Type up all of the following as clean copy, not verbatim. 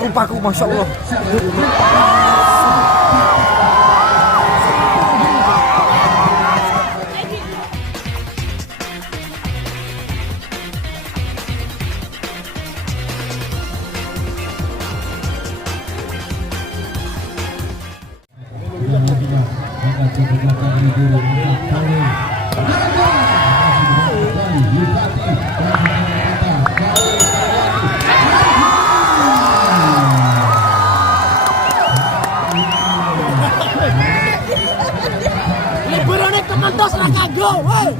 Rupaku Masya Allah. Liburannya kementos ra kanggo, woi.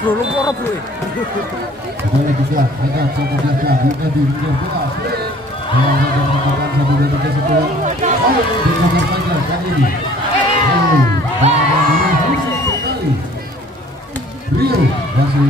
Bro, lu kok bro. Boleh juga agak coba jaga buka di bola. Rio masih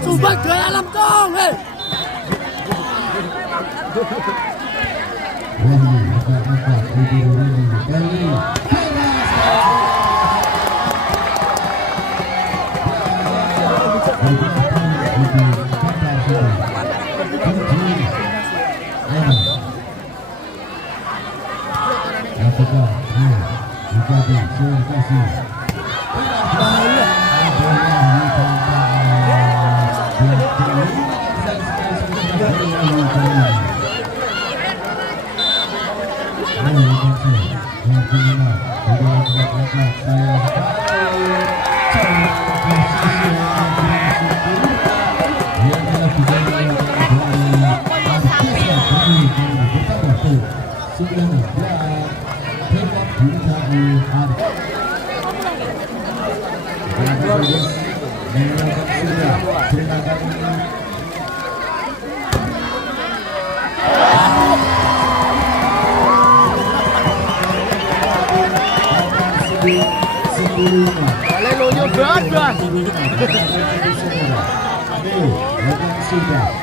Subak dalam tong, hei. Wah,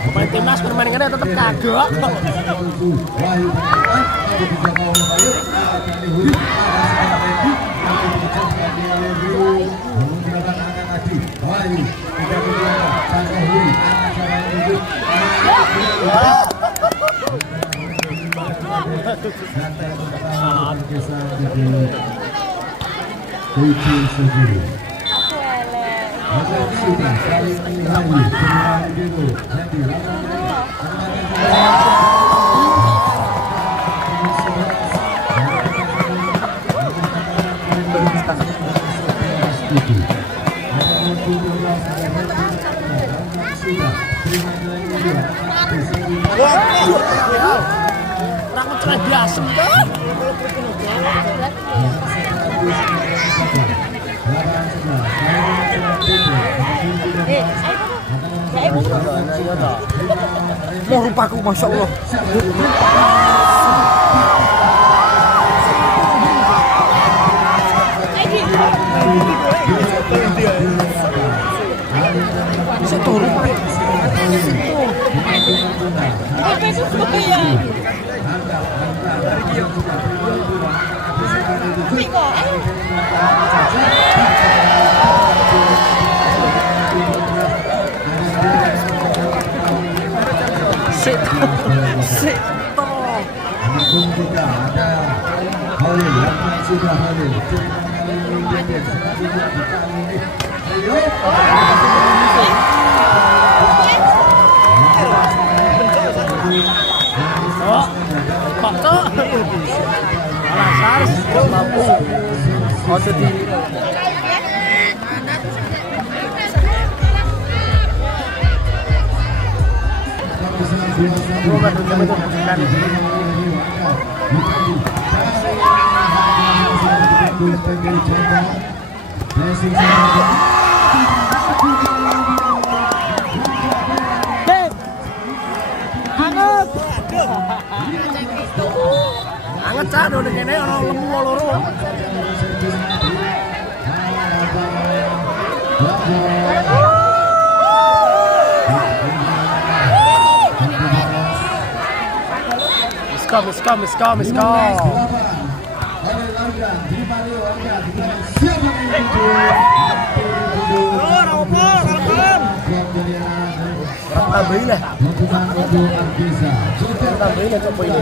Pemain timnas permainan tetap kagok. Rambut cerah asem tuh. Mau rupaku, masya Allah. Situ rupaku. Anget cah udah kene orang lemu loro. Miska. Tambahin lah. Tambahin lah coba ini.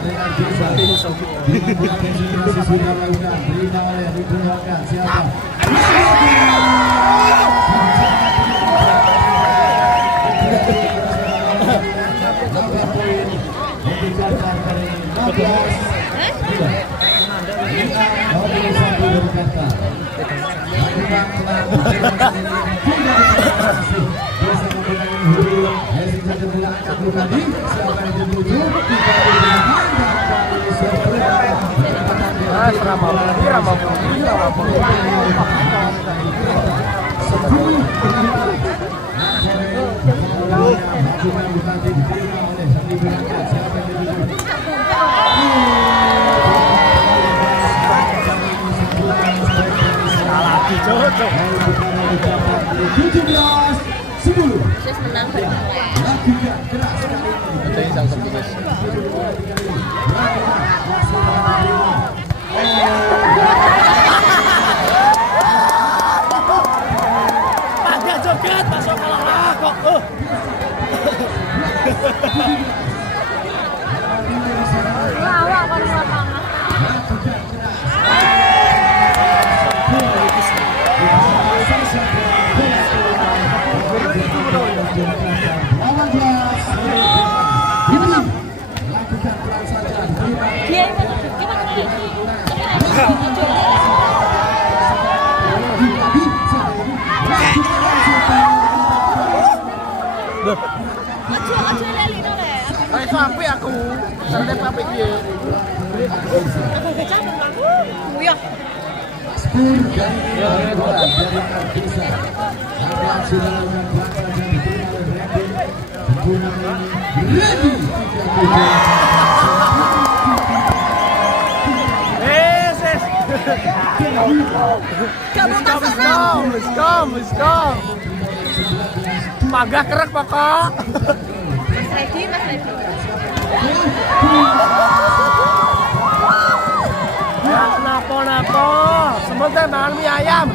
Agak joget masuk kalah kok. Lawak kalau lapangan. Aja lali no le. Kayak sampai aku. Sampai sampai dia. Aku kecaman bang. Uyah. Spur dari bola dari Artisa. Akan sudah melakukan belakang dan diterima oleh Randy. Tentunya ini Randy. Let's go. Pagah kerak pokok. Mas Reddy. Ya kenapa? Semoga makan mie ayam.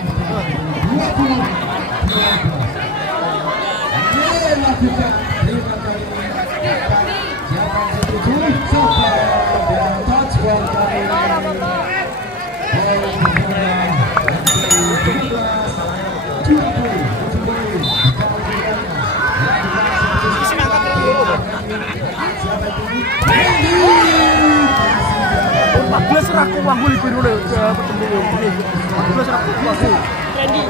Aku wanggu libur dulu ya ketemu ini. Aku aku wanggu. Randy.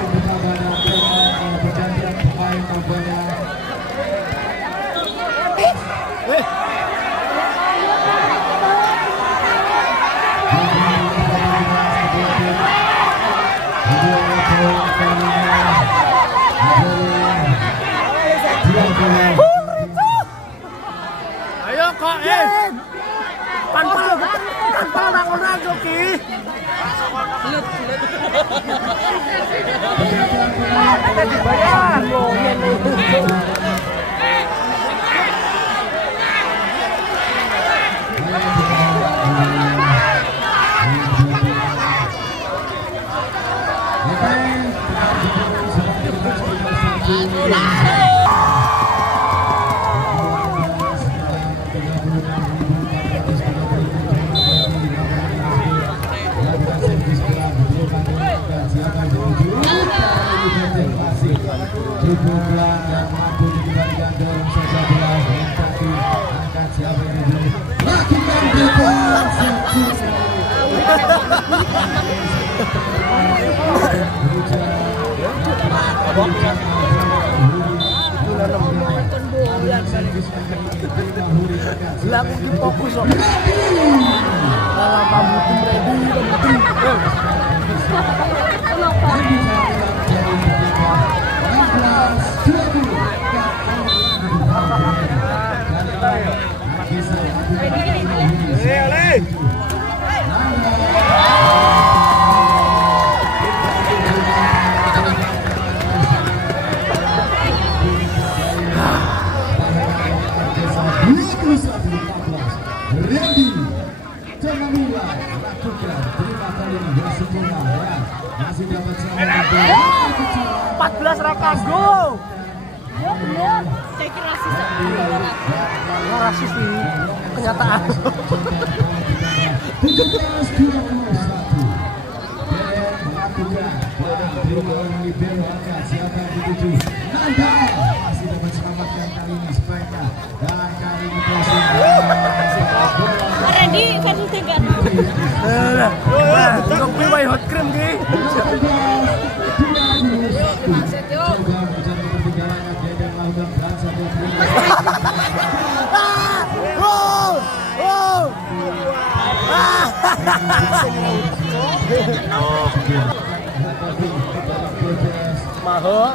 Ayo kok Pantang Ronaldo ki. Dibayar loh. Lagu di fokus kok. Kalau kamu tim ready, Randy jangan mulai lakukan terima kali bersempurna ya masih dapat selamat 14 Rakago. Saya kira rasis. Rasis sih kenyataan. 17-21 terima oleh libero angkat siapa yang dituju Nanda masih dapat selamatkan kali ini sebaiknya dan kali ini Randy versus Tegan. Untuk pilih hot cream ki. Maho.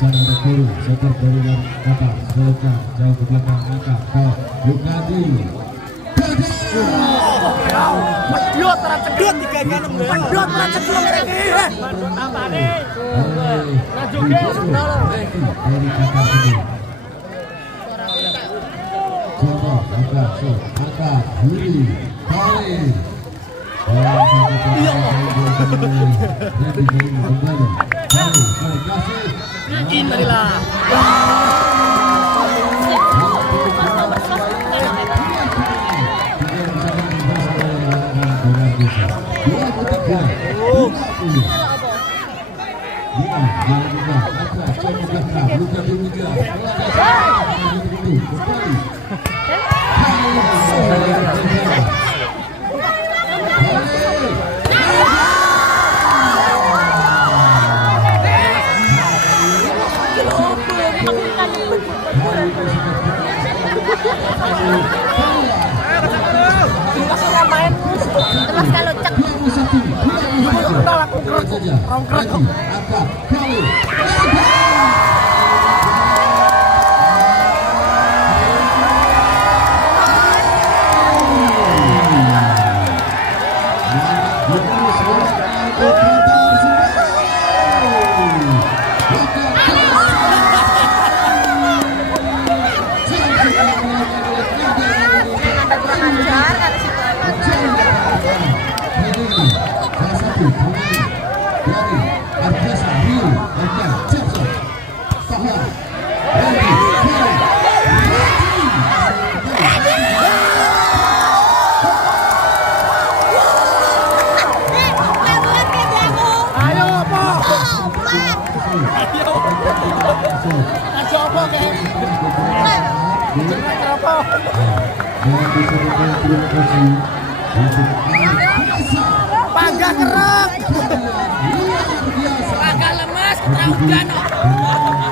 Sana ada Kuru, setor dari kata Selokan, jauh ke belakang angka ke Yukadi. Pedot tercedot 3-6 pedot tercedot lagi. Pedot apa nih? Rajuke sendal. Dari kata ini. Coba angka Yuri Kali. Innalillah. Sudah main terus kalau cek pagak kerak, pagak lemas, keteraudan.